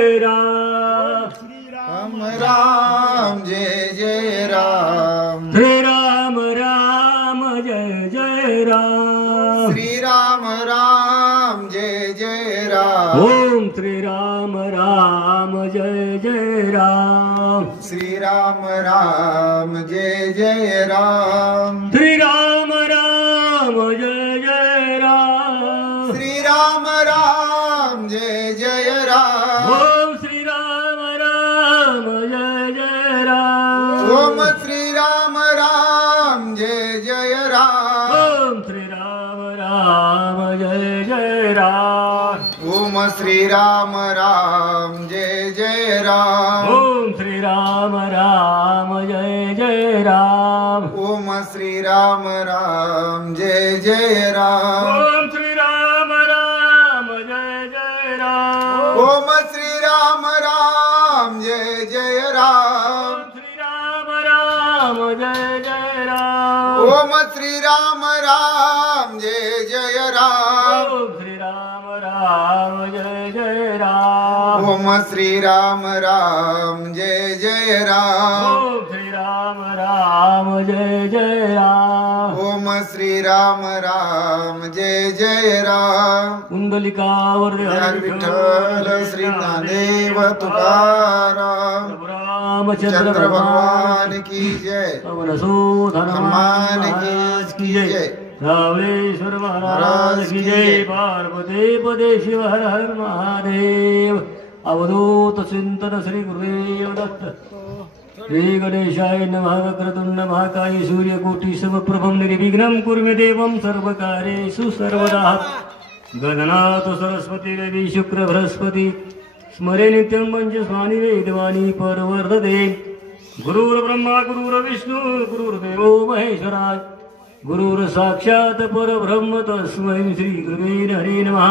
जय राम राम राम जय जय राम श्री राम राम जय जय राम श्री राम राम जय जय राम ओम श्री राम राम जय जय राम श्री राम राम जय जय राम श्री राम राम जय जय राम श्री राम राम जय जय राम ओम श्री राम राम जय जय राम ओम श्री राम राम जय जय राम ओम श्री राम राम जय जय राम ओम श्री राम राम जय जय राम ओम श्री राम राम जय जय राम ओम श्री राम राम जय जय राम ओम श्री राम राम जय जय राम ओम श्री राम राम जय जय राम श्री राम राम जय जय राम ओम श्री राम राम जय जय राम ओम श्री राम राम जय जय राम ओम श्री राम राम जय जय राम ओम श्री राम राम जय जय राम ओम श्री राम राम जय जय राम कुंडलिकावर हरी विठ्ठल श्री ज्ञानदेव तुकाराम रामचंद्र भगवान की जय पवनसूत हनुमान महाराज की जय जय रावळेश्वर महाराज की जय पार्वती पदे शिव हर हर महादेव अवधूत चिंतन श्री गुरुदेव दत्त श्री गणेशाय नमः वक्रतुंड महाकाय सूर्यकोटि समप्रभं निर्विघ्नं कुरु देवं सर्वकार्येषु सर्वदा गणनाथ सरस्वती देवी शुक्र बृहस्पति स्मरे नित्यं पंचस्वानि वेदवाणी परवर्धते गुरुर्ब्रह्मा गुरुर्विष्णु गुरुर्देवो महेश्वरा गुरुर् साक्षात् परब्रह्म तस्मै श्री गुरुवे हरे नमः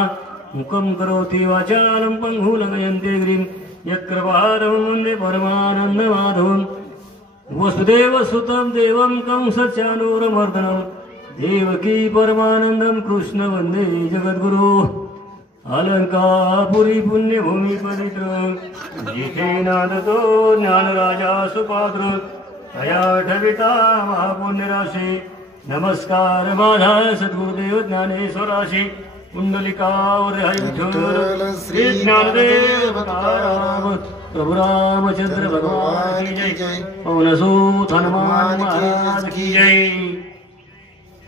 मुखं करोति वाचालं पङ्गुलंघयन्ते गिरिं यत्कृपादं वन्दे परमानन्दमाधवं वसुदेवसुतं देवं कंसचाणूरमर्दनं देवकी परमानन्दं कृष्ण वन्दे जगद्गुरो अलंकापुरी पुण्यभूमी पवित्र जिथे नादतो ज्ञानराजा सुपात्र तया ठविता महापुण्यराशी नमस्कार माझा सद्गुरुदेव ज्ञानेश्वराशी कुंडलिकावर हरी विठ्ठल श्री ज्ञानदेव तुकाराम प्रभु रामचंद्र भगवान की जय पवनसूत हनुमान महाराज की जय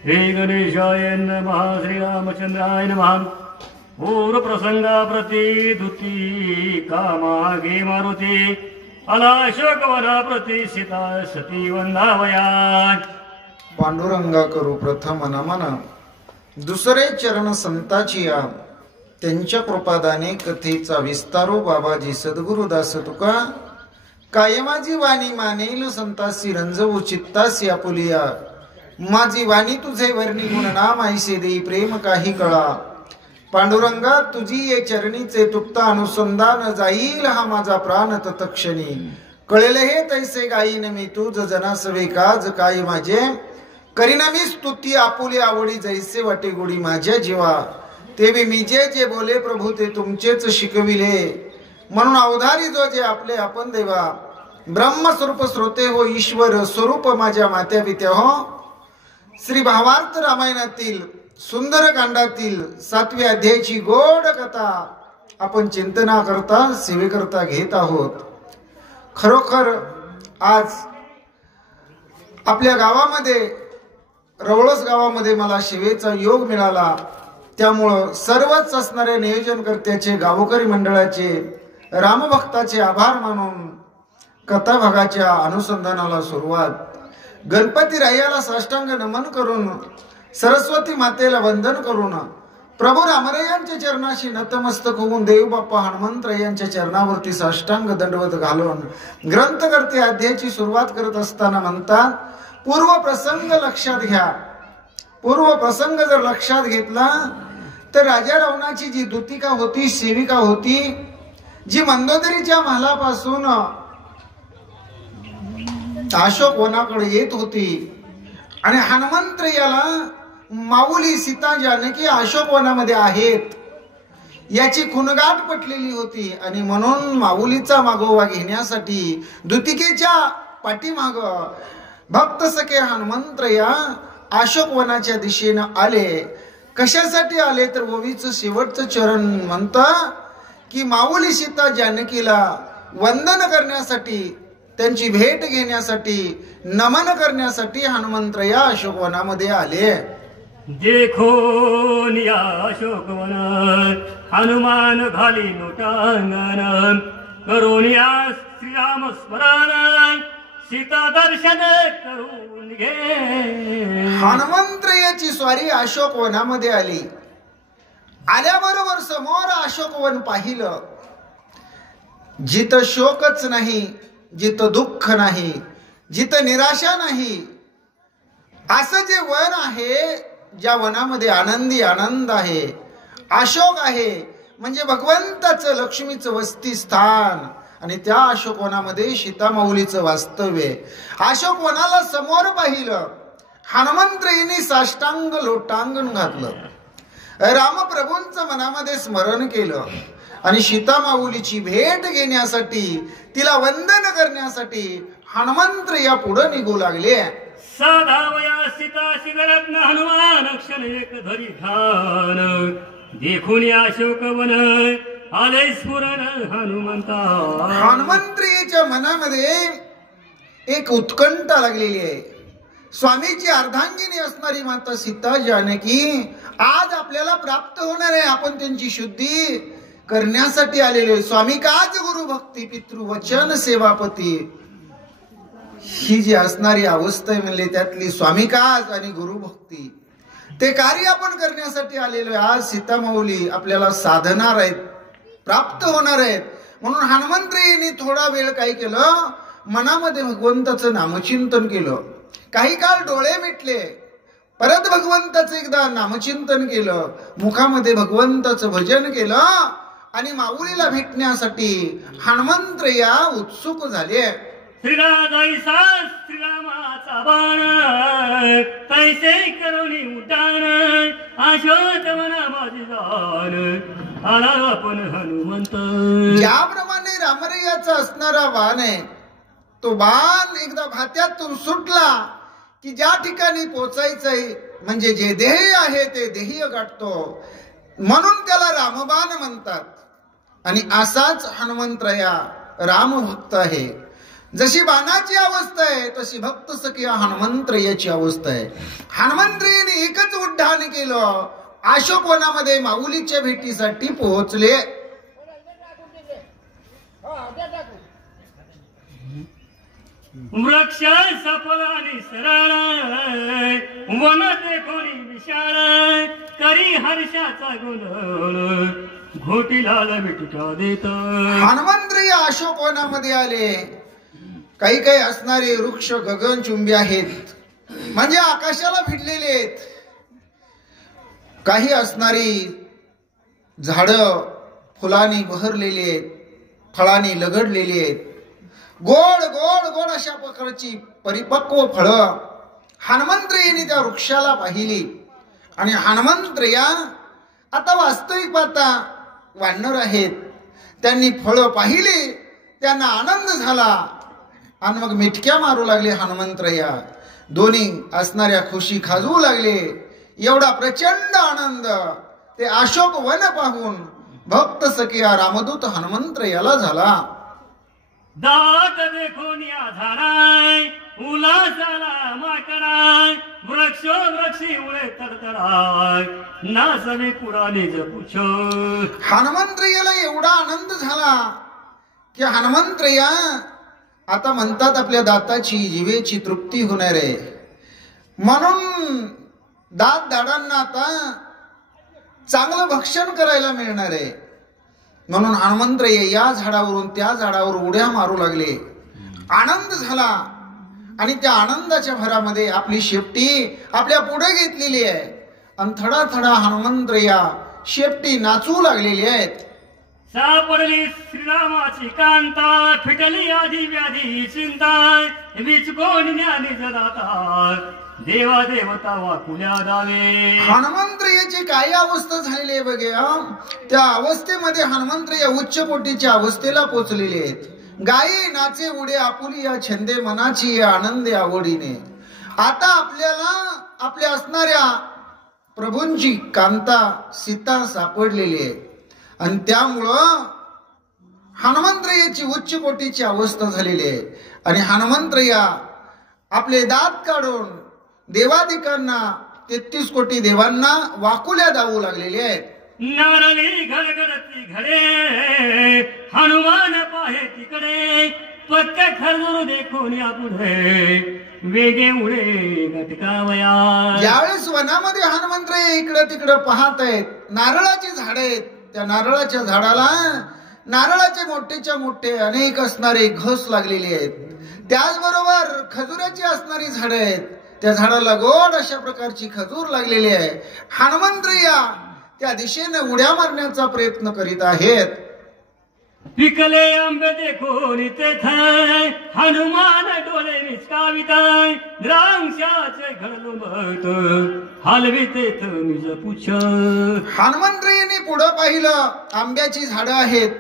श्री गणेशाय नमः श्री रामचंद्राय नमः पूर्व प्रसंगा प्रति दुती कामागे मारुती अनाशोक वना प्रति सीता सती वंदावया पांडुरंगा करू प्रथम नमन दुसरे चरण संताची या त्यांच्या कृपादाने कथेचा विस्तारो बाबाजी सद्गुरुदास तुका कायमाजी वाणी मानेल संतासी रंजवू चित्तासी आपुलिया माझी वाणी तुझे वर्णी गुणनाम ऐसे देई प्रेम काही कळा पांडुरंगा तुझी ये चरणीचे तुप्ता अनुसंधान जाईल हा माझा प्राण तत्क्षणी कळेल हे तैसे गाईन मी तुझ जनासवे काज काय माझे करीना मी स्तुती आपुली आवडी जैसे वाटे गुडी माझ्या जीवा तेवी मी जे बोले प्रभू ते तुमचेच शिकविले म्हणून अवधारी जो जे आपले आपण देवा ब्रह्मस्वरूप श्रोते हो ईश्वर स्वरूप माझ्या मात्या पित्या हो श्री भावार्थ रामायणातील सुंदर कांडातील 7व्या अध्यायाची गोड कथा आपण चिंतना करता सेवेकरता घेत आहोत। खरोखर आज आपल्या गावामध्ये रवळस गावामध्ये मला सेवेचा योग मिळाला त्यामुळे सर्वच असणारे नियोजनकर्त्याचे गावकरी मंडळाचे रामभक्ताचे आभार मानून कथा भागाच्या अनुसंधानाला सुरुवात गणपती रायाला साष्टांग नमन करून सरस्वती मातेला वंदन करून प्रभू रामरायांच्या चरणाशी नतमस्तक होऊन देव बाप्पा हनुमंतरायांच्या चरणावरती साष्टांग दंडवत घालून ग्रंथकर्ते अध्यायाची सुरुवात करत असताना म्हणतात पूर्व प्रसंग लक्षात घ्या। पूर्व प्रसंग जर लक्षात घेतला तर राजा रावणाची जी दूतिका होती सेविका होती जी मंदोदरीच्या महालापासून अशोक वनाकडे येत होती आणि हनुमंत याला माऊली सीता जानकी अशोक वनामध्ये आहेत याची खुणगाठ पटलेली होती आणि म्हणून माऊलीचा मागोवा घेण्यासाठी दुतिकेच्या पाठीमाग भक्त सखे हनुमंतराया अशोकवनाच्या दिशेनं आले. कशासाठी आले तर ओवीचं शेवटचं चरण म्हणतं की माऊली सीता जानकीला वंदन करण्यासाठी, त्यांची भेट घेण्यासाठी, नमन करण्यासाठी हनुमंतराया अशोकवनामध्ये आले. देखो निया अशोकवन हनुमान घाली लोटांगण करोनिया श्रीराम स्मरण सीता दर्शन करून घे. हनुमंतरायाची स्वारी अशोकवनामध्ये आली. आल्याबरोबर समोर अशोकवन पाहिलं. जिथं शोकच नाही, जिथं दुःख नाही, जिथं निराशा नाही, असं जे वन आहे, ज्या वनामध्ये आनंदी आनंद आहे, अशोक आहे, म्हणजे भगवंताचं लक्ष्मीचं वस्ती स्थान आणि त्या अशोकवनामध्ये सीतामाऊलीचं वास्तव्य आहे. अशोकवनाला समोर पाहिलं. हनुमंतरायांनी साष्टांग लोटांगण घातलं. रामप्रभूंचं मनामध्ये स्मरण केलं आणि सीतामाऊलीची भेट घेण्यासाठी, तिला वंदन करण्यासाठी हनुमंतराया पुढे निघू लागले. साधावया सीता शिगरत्न हनुमान क्षण एक धरी ध्यान देखून अशोकवन आले स्फुरण हनुमंता. हनुमंतरायाच्या मनामध्ये एक उत्कंठा लागलेली आहे. स्वामीची अर्धांगिनी असणारी माता सीता जानकी आज आपल्याला प्राप्त होणार आहे. आपण त्यांची शुद्धी करण्यासाठी आलेले. स्वामी काच गुरु भक्ती पितृवचन सेवापती, ही जी असणारी अवस्था आहे म्हणले त्यातली स्वामी काच आणि गुरुभक्ती, ते कार्य आपण करण्यासाठी आलेलो आहे. आज सीतामाऊली आपल्याला साधणार आहेत, प्राप्त होणार आहेत. म्हणून हनुमंतरायांनी थोडा वेळ काय केलं, मनामध्ये भगवंताचं नामचिंतन केलं. काही काळ डोळे मिटले, परत भगवंताचं एकदा नामचिंतन केलं, मुखामध्ये भगवंताचं भजन केलं आणि माऊलीला भेटण्यासाठी हनुमंतराया उत्सुक झाले. श्रीरामाचा बाण तैसे करुणी उड्डाण अशोकवना माझी जाण आला आपण हनुमंत. ज्याप्रमाणे रामरयाचा असणारा बाण आहे, तो बाण एकदा भात्यातून सुटला की ज्या ठिकाणी पोचायचंय, म्हणजे जे ध्येय आहे ते ध्येय गाठतो, म्हणून त्याला रामबाण म्हणतात. आणि असाच हनुमंतराया रामभक्त आहे. जशी बाणाची अवस्था आहे तशी भक्त सखी हनुमंतरायाची अवस्था आहे. हनुमंतरायाने एकच उड्डाण केलं, अशोकवनामध्ये माऊलीच्या भेटीसाठी पोहोचले. वृक्ष सफल आणि सरळ वन देखोनी विशाळ करी हर्षाचा गोंधळ घोटीला मिठुटा देत. हनुमंतराया अशोकवनामध्ये आले. काही काही असणारे वृक्ष गगनचुंबी आहेत, म्हणजे आकाशाला भिडलेले आहेत. काही असणारी झाडं फुलांनी बहरलेली आहेत, फळांनी लगडलेली आहेत. गोड गोड गोड अशा प्रकारची परिपक्व फळं हनुमंतरायांनी त्या वृक्षाला पाहिली. आणि हनुमंतराया आता वास्तविक पाहता वानर आहेत, त्यांनी फळं पाहिली, त्यांना आनंद झाला आणि मग मिठक्या मारू लागले हनुमंतराया. दोन्ही असणाऱ्या खुशी खाजवू लागले. एवढा प्रचंड आनंद ते अशोक वन पाहून भक्त सखिया रामदूत हनुमंतरायाला झाला. दात देखून झाडाय उलासाला माकडाय वृक्ष वृक्षी उळे तरतराय ना सवे पुराणे जपुछ. हनुमंतरायाला एवढा आनंद झाला की हनुमंतराया आता म्हणतात आपल्या दाताची जिभेची तृप्ती होणार आहे, म्हणून दात दाडांना आता चांगलं भक्षण करायला मिळणार आहे. म्हणून हनुमंतराया या झाडावरून त्या झाडावर उड्या मारू लागले. आनंद झाला आणि त्या आनंदाच्या भरामध्ये आपली शेपटी आपल्या पुढे घेतलेली आहे आणि थडा थडा हनुमंतराया शेपटी नाचू लागलेली आहेत. सापडली श्रीरामा बाबाची कांता फिटली आधी व्याधी चिंता वीज कोण ज्ञानी जदाता देवा देवता वाकुल्या दावे. हनुमंत्रियाची काय अवस्था झालेली आहे बघा. त्या अवस्थेमध्ये हनुमंत्रिय उच्च कोटीच्या अवस्थेला पोचलेले आहेत. गायी नाचे उडे आपुली या छंदे मनाची या आनंदे आवडीने. आता आपल्याला आपल्या असणाऱ्या प्रभूंची कांता सीता सापडलेली आहे आणि त्यामुळं हनुमंत्रियाची उच्च कोटीची अवस्था झालेली आहे. आणि हनुमंतरिया आपले दात काढून देवादिकांना 33 कोटी देवांना वाकुल्या दावू लागलेले आहेत. नारळी घडघडती घडे हनुमान पाहे तिकडे पक्क खरजूर देखून या पुढे वेगे उडे गटकावया. ज्यावेळेस वनामध्ये हनुमंतराय इकडं तिकडं पाहत आहेत. नारळाची झाड आहेत. त्या नारळाच्या झाडाला नारळाचे मोठेच्या मोठे अनेक असणारे घस लागलेले आहेत. त्याचबरोबर खजुराची असणारी झाडं आहेत. त्या झाडाला गोड अशा प्रकारची खजूर लागलेली आहे. हनुमंतरिया त्या दिशेने उड्या मारण्याचा प्रयत्न करीत आहेत. पिकले आंबे देखून तेथ हनुमान डोळे विचकावित द्राक्षाचे घडलो बघत हलवी तेथ निज पुछ. हनुमंतरियाने पुढे पाहिलं. आंब्याची झाडं आहेत.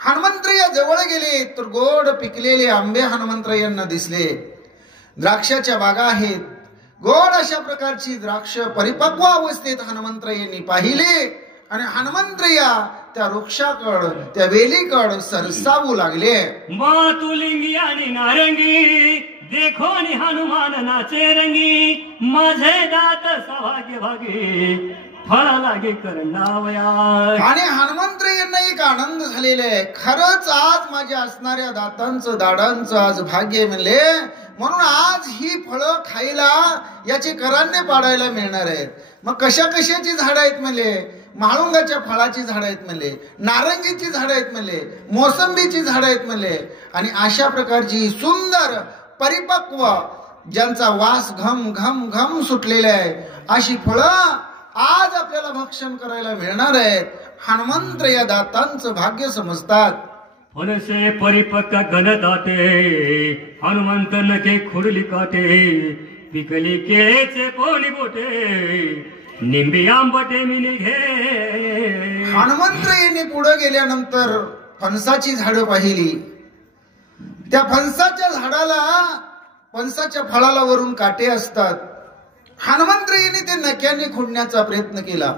हनुमंतरिया जवळ गेले तर गोड पिकलेले आंबे हनुमंतरियांना दिसले. द्राक्षाच्या बागा आहेत. गोड अशा प्रकारची द्राक्ष परिपक्व अवस्थेत हनुमंतरियांनी पाहिले आणि हनुमंतरिया त्या वृक्षाकड त्या वेलीकड सरसावू लागले. मातुलिंगी आणि नारंगी देखोनी हनुमान नाचे रंगी माझे दात सभाग्य भागे फळा लागे करणावया. आणि हनुमंतरियांना एक आनंद झालेला आहे. खरंच आज माझ्या असणाऱ्या दातांचं दाडांचं आज भाग्य म्हणले म्हणून आज ही फळं खायला याचे करांनी पाडायला मिळणार आहेत. मग कशा कशाची झाडं आहेत म्हणले. म्हाळुंगाच्या फळाची झाडं आहेत म्हणले. नारंगीची झाडं आहेत म्हणले. मोसंबीची झाडं आहेत म्हणले. आणि अशा प्रकारची सुंदर परिपक्व ज्यांचा वास घम घम घम सुटलेला आहे अशी फळं आज आपल्याला भक्षण करायला मिळणार आहेत. हनुमंत या दातांचं भाग्य समजतात. फणसे परिपक्व घन दाटे हनुमंत नखे खुडली काटे पिकली केळेचे पोली बोटे निंबी आंबटे मी निघे. हनुमंत यांनी पुढे गेल्यानंतर फणसाची झाडं पाहिली. त्या फणसाच्या झाडाला फणसाच्या फळाला वरून काटे असतात. हनुमंतरायांनी ते नख्याने खुडण्याचा प्रयत्न केला.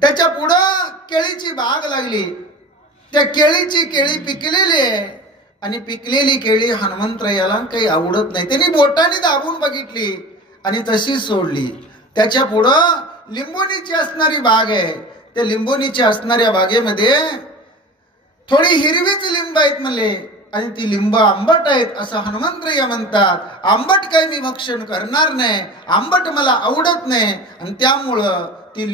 त्याच्या पुढं केळीची बाग लागली. त्या केळीची केळी पिकलेली आहे आणि पिकलेली केळी हनुमंतरायाला काही आवडत नाही. त्यांनी बोटाने दाबून बघितली आणि तशीच सोडली. त्याच्या पुढं लिंबोणीची असणारी बाग आहे. त्या लिंबोणीच्या असणाऱ्या बागेमध्ये थोडी हिरवीच लिंब आहेत म्हणले आणि ती लिंब आंबट आहेत असं हनुमंतराय म्हणतात. आंबट काही मी भक्षण करणार नाही. आंबट मला आवडत नाही आणि त्यामुळं ती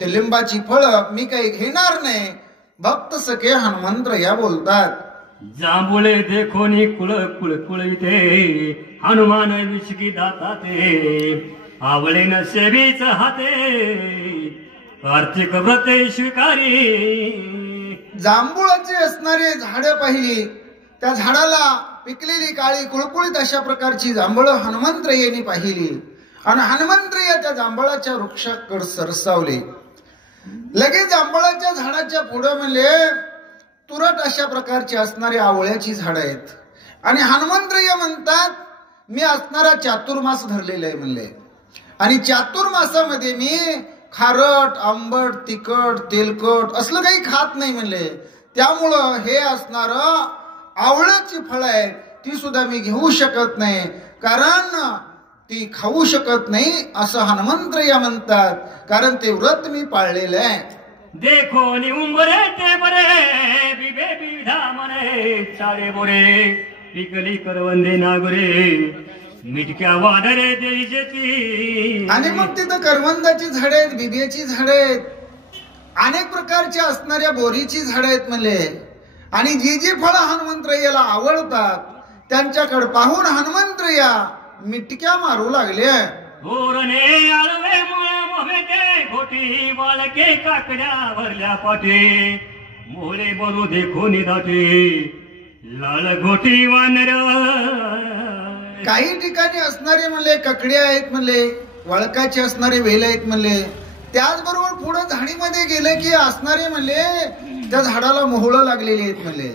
ते लिंबाची फळं मी काही घेणार नाही. भक्त सखे हनुमंतराया बोलतात. जांभुळे देखोनी कुळ कुळ कुळीते हनुमान विचकी दाताते आवळे न सेवीच हाते आर्थिक व्रते स्वीकारी. जांभुळाची असणारे झाडं पाहिली. त्या झाडाला पिकलेली काळी कुळकुळीत अशा प्रकारची जांभळं हनुमंतरायांनी पाहिली आणि हनुमंतराय त्या जांभळाच्या वृक्षाकडे सरसावले. लगेच जांभळाच्या झाडाच्या पुढे म्हणले तुरट अशा प्रकारची असणारी आवळ्याची झाडं आहेत आणि हनुमंतराय म्हणतात मी असणारा चातुर्मास धरलेला आहे म्हणले आणि चातुर्मासामध्ये मी खारट आंबट तिखट तेलकट असलं काही खात नाही म्हणले. त्यामुळं हे असणार आवळ्याची फळं आहेत ती सुद्धा मी घेऊ शकत नाही कारण ती खाऊ शकत नाही असं हनुमंतराय म्हणतात. कारण ते व्रत मी पाळलेलं आहे. देखो उंबरे ते बरे बिबे बिधा मने चारे बोरे पिकली करवंदे नागरे मिटक्या वादरे देजेती. आणि मग तिथं करवंदाची झाडे आहेत बिब्याची झाडे आहेत अनेक प्रकारच्या असणाऱ्या बोरीची झाडे आहेत म्हणले आणि जी जी फळं हनुमंतरायाला आवडतात त्यांच्याकडे पाहून हनुमंतराया मिटक्या मारू लागले. धोरणे आळवे मुळे मोहके घोटी बाळके काकड्या भरल्या पाठी मोरे बरू देखो निदाटे लाल घोटी वानर. काही ठिकाणी असणारे म्हणले ककडे आहेत म्हणले, वळकाचे असणारे वेल आहेत म्हणले. त्याचबरोबर पुढे झाडीमध्ये गेले की असणारे म्हणले त्या झाडाला मोहळं लागलेली आहेत म्हणले.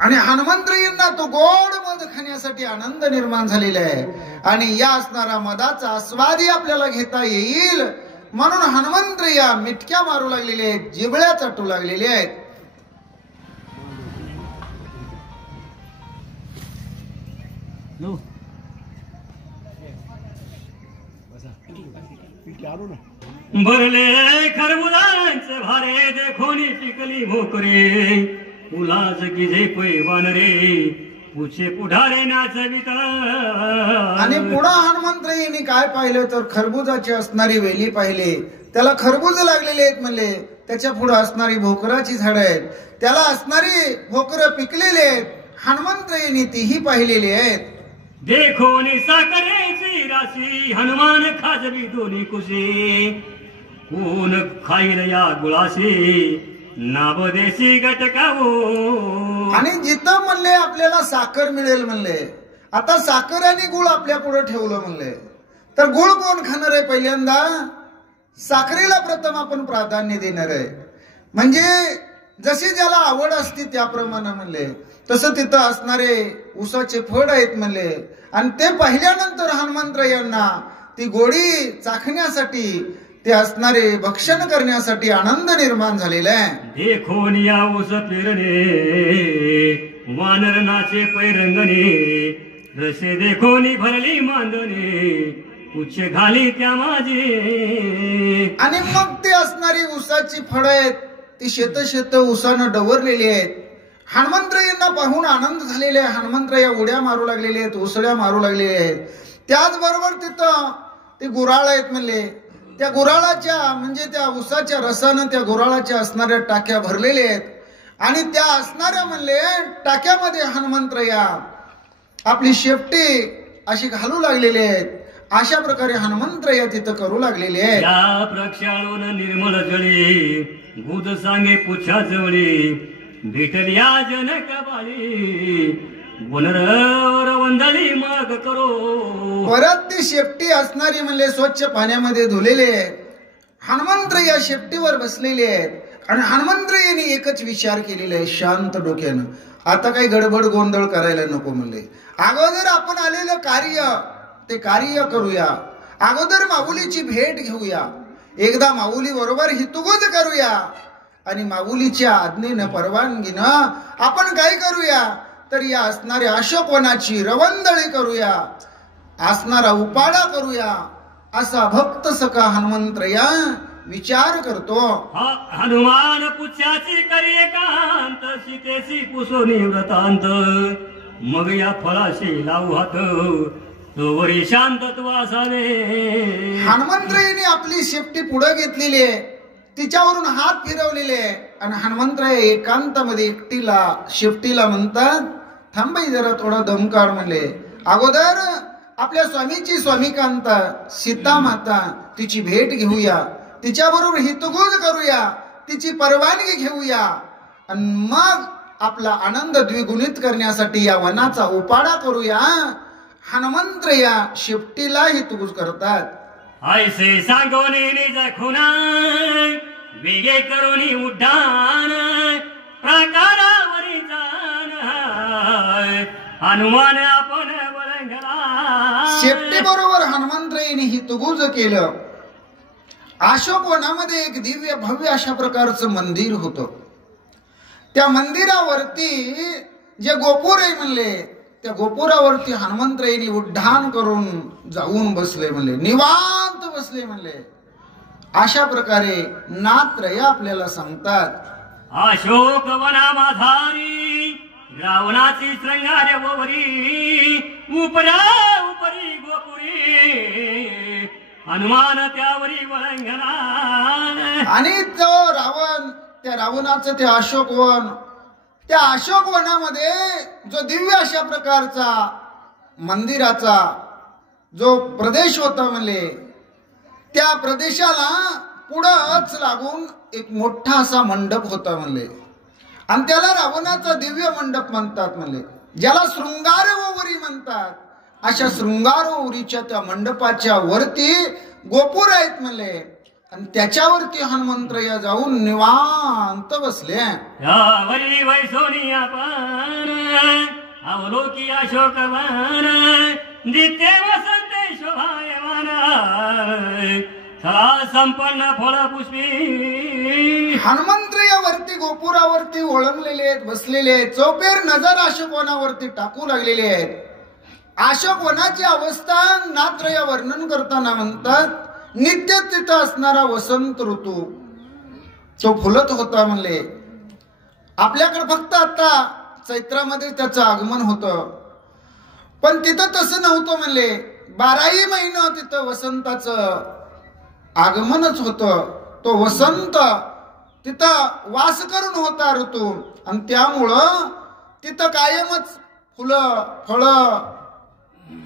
आणि हनुमंतरायांना तो गोड मध खाण्यासाठी आनंद निर्माण झालेला आहे. आणि या असणारा मधाचा आस्वादही आपल्याला घेता येईल म्हणून हनुमंतराया मिटक्या मारू लागलेले आहेत, जिबळ्या चाटू लागलेले आहेत. भरले खरबुजांचे भारे देखोनी पिकली भोकरे. उलाज की जे पैवान रे पुछे पुढारे नाचवित. आणि पुढे हनुमंतरायांनी काय पाहिलं तर खरबुजाची असणारी वेली पाहिले, त्याला खरबूज लागलेले आहेत म्हणले. त्याच्या पुढे असणारी भोकराची झाड आहेत, त्याला असणारी भोकर पिकलेले आहेत. हनुमंतरायांनी तीही पाहिलेली आहेत. देखोनी साखरेची राशी हनुमान खाजवी दोन्ही कुशी. कोण खाईल या गुळाशी नाबदेशी गटकावो. आणि जिथं म्हणले आपल्याला साखर मिळेल म्हणले, आता साखर आणि गुळ आपल्या पुढे ठेवलं म्हणले, तर गुळ कोण खाणार आहे? पहिल्यांदा साखरेला प्रथम आपण प्राधान्य देणार आहे. म्हणजे जशी ज्याला आवड असते त्याप्रमाणे म्हणले, तसं तिथं असणारे ऊसाचे फळ आहेत म्हणले. आणि ते पाहिल्यानंतर हनुमंतरायांना ती गोडी चाखण्यासाठी, ते असणारे भक्षण करण्यासाठी आनंद निर्माण झालेला आहे. देखोन या ऊस पेरणे वानर नाचे पैरंगणे. रसे देखोनी भरली मांडणे उच्च घाली त्या माझे. आणि मग ते असणारी ऊसाची फळं आहेत, ती शेत शेत ऊसानं डवरलेली आहेत. हनुमंतरायांना पाहून आनंद झालेले आहे. हनुमंतराया उड्या मारू लागलेले आहेत, उसळ्या मारू लागलेले आहेत. त्याचबरोबर तिथं ते गुराळ आहेत म्हणले, त्या गुराळाच्या म्हणजे त्या ऊसाच्या रसानं त्या गुराळाच्या असणाऱ्या टाक्या भरलेल्या आहेत. आणि त्या असणाऱ्या म्हणले टाक्यामध्ये हनुमंतराया आपली शेपटी अशी घालू लागलेली आहेत. अशा प्रकारे हनुमंतराया तिथं करू लागलेले आहेत. या प्रक्षाळून निर्मल जळी गुद सांगे पुछा जवळी. भेटल्या जनक बाळी वनर वंदळी माग करो. परत ती शेपटी असणारी म्हणले स्वच्छ पाण्यामध्ये धुलेले आहेत. हनुमंतराया शेपटीवर बसलेले आहेत. आणि हनुमंतरायांनी एकच विचार केलेला आहे शांत डोक्यानं, आता काही गडबड गोंधळ करायला नको म्हणले. अगोदर आपण आलेलं कार्य ते कार्य करूया. अगोदर माऊलीची भेट घेऊया, एकदा माऊली बरोबर हितगुज करूया. आणि माऊलीच्या आज्ञेनं परवानगीनं आपण काय करूया तर या असणाऱ्या अशोकवनाची रवंदळी करूया, असणारा उपाडा करूया. असा भक्त सखा हनुमंतराया विचार करतो. हनुमान पुच्छाची करी एकांत सीतेची पुसोनी व्रतांत. मग या फळाशी लावू हात तोवरी शांतत्व असावे. हनुमंतरायाने आपली शेपटी पुढे घेतलेली आहे, तिच्यावरून हात फिरवलेले आहे. आणि हनुमंतराय एकांतामध्ये एकटीला शेपटीला म्हणतात थांबाई जरा थोडा दम काढ म्हणले. अगोदर आपल्या स्वामीची स्वामीकांता सीता माता तिची भेट घेऊया, तिच्याबरोबर हितगुज करूया, तिची परवानगी घेऊया. आणि मग आपला आनंद द्विगुणित करण्यासाठी या वनाचा उपाडा करूया. हनुमंतराया शेपटीला हितगुज करतात. ऐसे सांगोनी निज खुना वेगे करोनी उड्डाण. प्रकारावरी जाण हनुमान आपण वळंगला. शेपटी बरोबर हनुमंतरायांनी हितगुज केलं. अशोक वनामध्ये एक दिव्य भव्य अशा प्रकारचं मंदिर होतं. त्या मंदिरावरती जे गोपूर आहे म्हणले, त्या गोपुरावरती हनुमंतरायांनी उड्डाण करून जाऊन बसले म्हणले, निवांत बसले म्हणले. अशा प्रकारे नात्रय आपल्याला सांगतात. अशोक वना माधारी रावणाची श्रंगार वरी. उपरा उपरी गोपुरी हनुमान त्यावरी वळंगला. आणि तो रावण, त्या रावणाचं ते अशोकवन, त्या अशोकवनामध्ये जो दिव्य अशा प्रकारचा मंदिराचा जो प्रदेश होता म्हणले, त्या प्रदेशाला पुढंच लागून एक मोठा असा मंडप होता म्हणले. आणि त्याला रावणाचा दिव्य मंडप म्हणतात म्हणले. ज्याला शृंगार ओवरी म्हणतात, अशा शृंगार ओवरीच्या त्या मंडपाच्या वरती गोपूर आहेत म्हणले. आणि त्याच्यावरती हनुमंतराया जाऊन निवांत बसले. यावरी वैसोनिया पान अवलोकी अशोकवान नित्य वसंते शोभायमान सदा संपन्न फळ पुष्पी. हनुमंतराया वरती गोपुरावरती ओळंगलेले आहेत, बसलेले आहेत. चौफेर नजर अशोकवनावरती टाकू लागलेले आहेत. अशोकवनाची अवस्था नाथराया वर्णन करताना म्हणतात, नित्य तिथं असणारा वसंत ऋतू तो फुलत होता म्हणले. आपल्याकडे फक्त आता चैत्रामध्ये त्याचं आगमन होतं, पण तिथं तसं नव्हतं म्हणले. 12ही महिना तिथं वसंताचं आगमनच होतं. तो वसंत तिथं वास करून होता ऋतू. आणि त्यामुळं तिथं कायमच फुलं फळं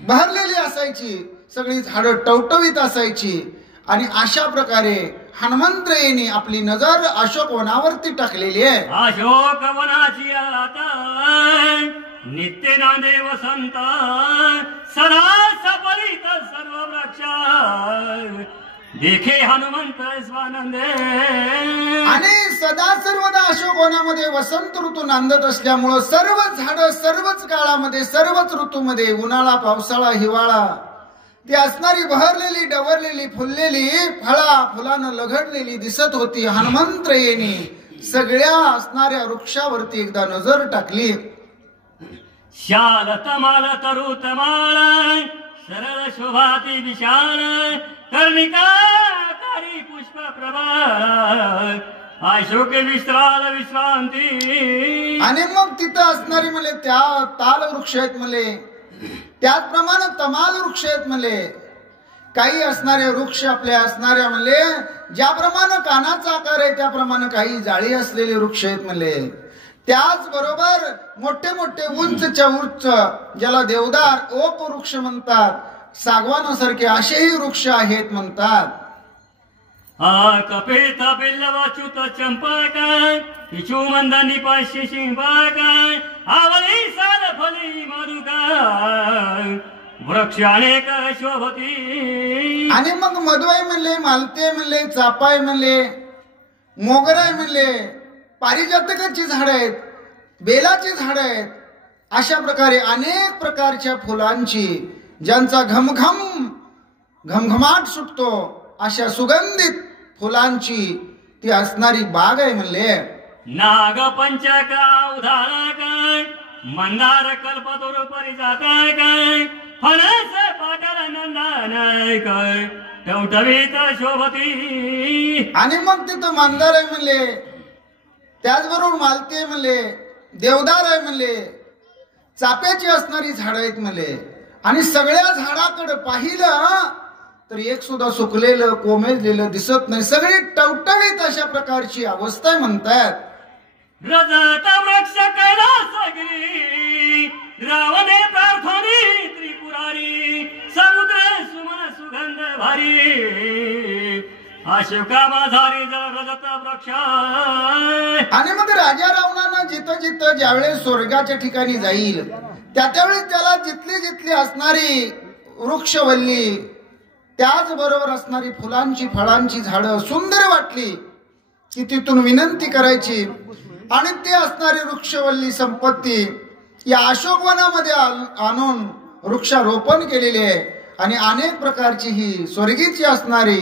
बहरलेली असायची, सगळी झाडं टवटवीत असायची. आणि अशा प्रकारे हनुमंतरायांनी आपली नजर अशोक वनावरती टाकलेली आहे. अशोक वनाची आता नित्य नांदे वसंत सदा सफलित सर्व वृक्ष देखे हनुमंत स्वानंदे. आणि सदा सर्वदा अशोक वनामध्ये वसंत ऋतू नांदत असल्यामुळं सर्व झाडं सर्वच काळामध्ये सर्वच ऋतूमध्ये उन्हाळा पावसाळा हिवाळा ती असणारी बहरलेली डवरलेली फुललेली फुलानं लगडलेली दिसत होती. हनुमंतरायांनी सगळ्या असणाऱ्या वृक्षावरती एकदा नजर टाकली. शाल तमाल तरु तमाल सरळ शोभाती विशाल कर्णिका कारी पुष्प प्रभा अशोक विश्राल विश्रांती. आणि मग तिथं असणारी म्हणले त्या ताल वृक्ष आहेत म्हणले, त्याचप्रमाणे तमाल वृक्ष आहेत म्हणले. काही असणारे वृक्ष आपल्या असणाऱ्या म्हणले ज्याप्रमाणे कानाचा आकार आहे त्याप्रमाणे काही जाळी असलेले वृक्ष आहेत म्हणले. त्याचबरोबर मोठे मोठे उंचच्या उंच ज्याला देवदार ओक वृक्ष म्हणतात, सागवानासारखे असेही वृक्ष आहेत म्हणतात. कपेत बिल्लवाच्युत चंपाकाय पिचू मंदानी पाशी शिंपाकाय आवली साल फली मधुकाय वृक्ष अनेक शोभती. आणि मग मधुआय म्हणले, मालते म्हणले, चापाय म्हणले, मोगराय म्हणले, पारिजातकाची झाडं आहेत, बेलाची झाडं आहेत. अशा प्रकारे अनेक प्रकारच्या फुलांची ज्यांचा घमघमाट सुटतो अशा सुगंधित फुलांची ती असणारी बाग आहे म्हणले. नाग पंचका उधारा काय मंदार कल्पतोर परिजाताय काय फणस पाटल नंदनाय काय टवटवीत शोभती. आणि मग तिथं मंदार आहे म्हणले, त्याचबरोबर मालती आहे म्हणले, देवदार आहे म्हणले, चाप्याची असणारी झाडं आहेत म्हणले. आणि सगळ्या झाडाकडे पाहिलं तर एक सुद्धा सुकलेलं कोमेजलेलं दिसत नाही, सगळी टवटवीत अशा प्रकारची अवस्था म्हणतात. रजत वृक्ष कैलासगिरी रावणे प्रार्थनी त्रिपुरारी समुद्र सुमन सुगंध भारी अशोका माझारी रजत वृक्ष. आणि मग राजा रावणानं जिथं जिथं ज्यावेळेस स्वर्गाच्या ठिकाणी जाईल त्यावेळी त्याला जिथली जिथली असणारी वृक्षवल्ली त्याचबरोबर असणारी फुलांची फळांची झाडं सुंदर वाटली की तिथून विनंती करायची आणि ते असणारी वृक्षवल्ली संपत्ती या अशोकवनामध्ये आणून वृक्षारोपण केलेले आहे. आणि अनेक प्रकारची ही स्वर्गीची असणारी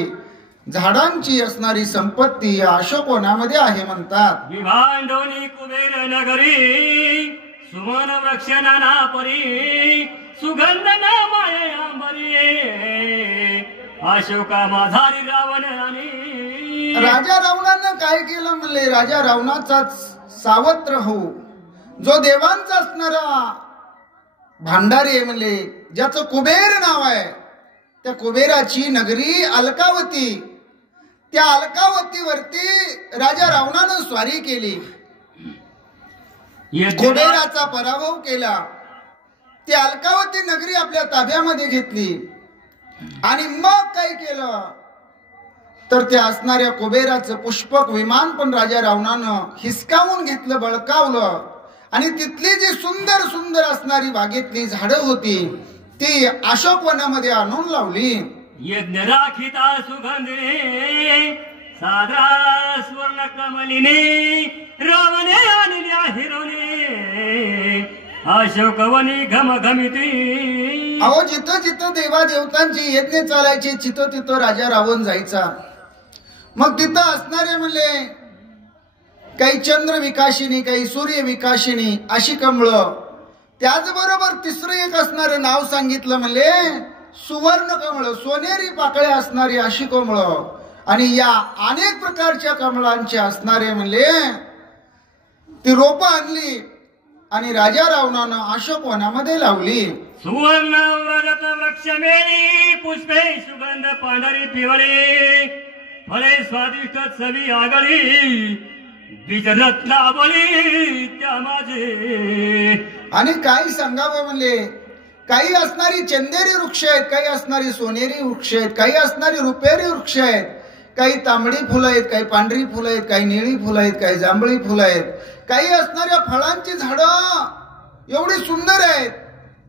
झाडांची असणारी संपत्ती या अशोकवनामध्ये आहे म्हणतात. विभांडोनी कुबेर नगरी सुमन वृक्ष नाना परी सुगंध नामाय अंबरी अशोका माझारी रावण राणी. राजा रावणानं काय केलं म्हणले, राजा रावणाचा सावत्र हो जो देवांचा असणारा भांडारी आहे म्हणले, ज्याचं कुबेर नाव आहे, त्या कुबेराची नगरी अलकावती, त्या अलकावतीवरती राजा रावणानं स्वारी केली, कुबेराचा पराभव केला, ती अलकावती नगरी आपल्या ताब्यामध्ये घेतली. आणि मग काय केलं, तर त्या असणाऱ्या कुबेराचं पुष्पक विमान पण राजा रावणानं हिसकावून घेतलं, बळकावलं आणि तिथली जी सुंदर सुंदर असणारी बागेतली झाडं होती ती अशोकवनामध्ये आणून लावली. यज्ञ राखिता सुगंधे सादरा सुवर्ण कमलिने रावणे आणल्या हिरोने अशोकवनी घमघमिती. अहो जिथं जिथं देवा देवतांची यज्ञ चालायची तिथं तिथं राजा रावण जायचा. मग तिथं असणारे म्हणले काही चंद्र विकाशिनी, काही सूर्य विकाशिनी अशी कमळं. त्याचबरोबर तिसरं एक असणारं नाव सांगितलं म्हणले सुवर्ण कमळ, सोनेरी पाकळ्या असणारी अशी कमळं. आणि या अनेक प्रकारच्या कमळांचे असणारे म्हणले ती रोपं आणली आणि राजा रावणानं अशोकवनामध्ये लावली. सुवर्ण व्रजत वृक्षमेळी पुष्पे सुगंध पांढरी पिवळी फळे स्वादिष्ट चवी आगळी बीज रत्नावली त्या माझे. आणि काही सांगावं म्हणले काही असणारी चंदेरी वृक्ष आहेत, काही असणारी सोनेरी वृक्ष आहेत, काही असणारी रुपेरी वृक्ष आहेत, काही तांबडी फुलं आहेत, काही पांढरी फुलं आहेत, काही निळी फुलं आहेत, काही जांभळी फुलं आहेत, काही असणाऱ्या फळांची झाडं एवढी सुंदर आहेत,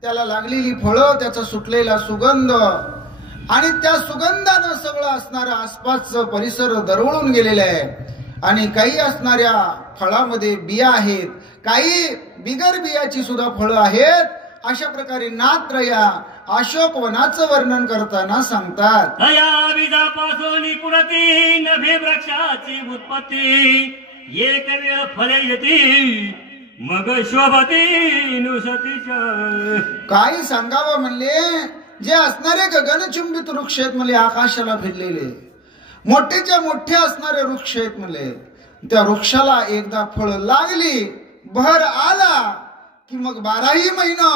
त्याला लागलेली फळं, त्याचा सुटलेला सुगंध आणि त्या सुगंधानं सगळं असणारा आसपासचं परिसर दरवळून गेलेलं आहे. आणि काही असणाऱ्या फळामध्ये बिया आहेत, काही बिगर बियाची सुद्धा फळं आहेत. अशा प्रकारे नात्र या अशोकवनाचं वर्णन करताना सांगतात. या बीजापासून पुरती नभे वृक्षाची उत्पत्ती एक वेळ फळे येती मग शोभती नुसतीच्या. काही सांगावं म्हणले जे असणारे गगनचुंबित वृक्ष आहेत म्हणले, आकाशाला भिडलेले मोठेच्या मोठे असणारे वृक्ष आहेत म्हणले, त्या वृक्षाला एकदा फळ लागली, बहर आला की मग 12ही महिना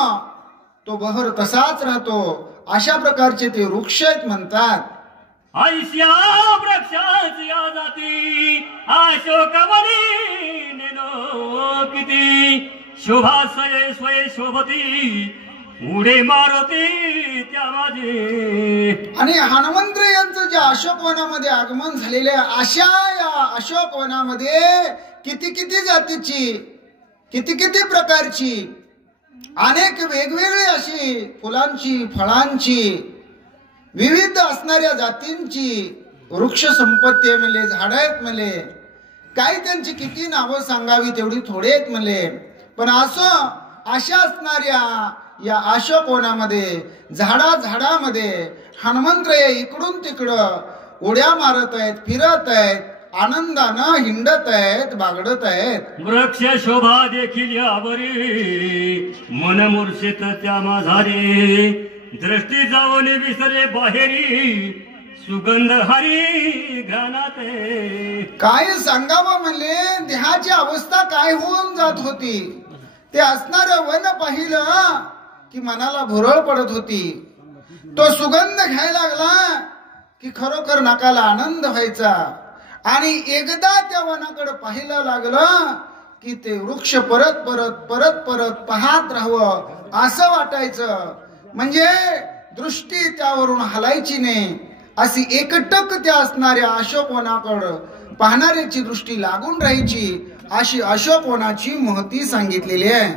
तो बहर तसाच राहतो. अशा प्रकारचे ते वृक्ष आहेत म्हणतात. ऐश्या वृक्षाची या जाती अशोकवनी नेनो किती शोभासये स्वये शोभती उडे मारुती त्या माझे. आणि हनुमंत यांचं जे अशोकवनामध्ये आगमन झालेले अशा या अशोकवनामध्ये किती किती जातीची, किती किती प्रकारची, अनेक वेगवेगळी अशी फुलांची, फळांची, विविध असणाऱ्या जातींची वृक्ष संपत्ती आहे म्हणले, झाडं आहेत म्हणले. काही त्यांची किती नावं सांगावी तेवढी थोडे आहेत म्हणले. पण असं अशा असणाऱ्या या अशोकवनामध्ये झाडामध्ये हनुमंतराय इकडून तिकडं उड्या मारत आहेत, फिरत आहेत, आनंदानं हिंडत आहेत, बागडत आहेत. वृक्ष शोभा देखील यावरी मन मूर्छित त्या माझारे दृष्टी जाऊन विसरे बाहेरी सुगंध हरी घानात. काय सांगावं म्हणले देहाची अवस्था काय होऊन जात होती. ते असणारं वन पाहिलं की मनाला भुरळ पडत होती. तो सुगंध घ्यायला लागला की खरोखर नाकाला आनंद व्हायचा. आणि एकदा त्या वनाकडे पाहायला लागलं की ते वृक्ष परत परत परत परत पाहत राहावं असं वाटायचं. म्हणजे दृष्टी त्यावरून हलायची नाही. अशी एकटक त्या असणाऱ्या अशोकवनाकडं पाहणाऱ्याची दृष्टी लागून राहायची. अशी अशोकवनाची महती सांगितलेली आहे.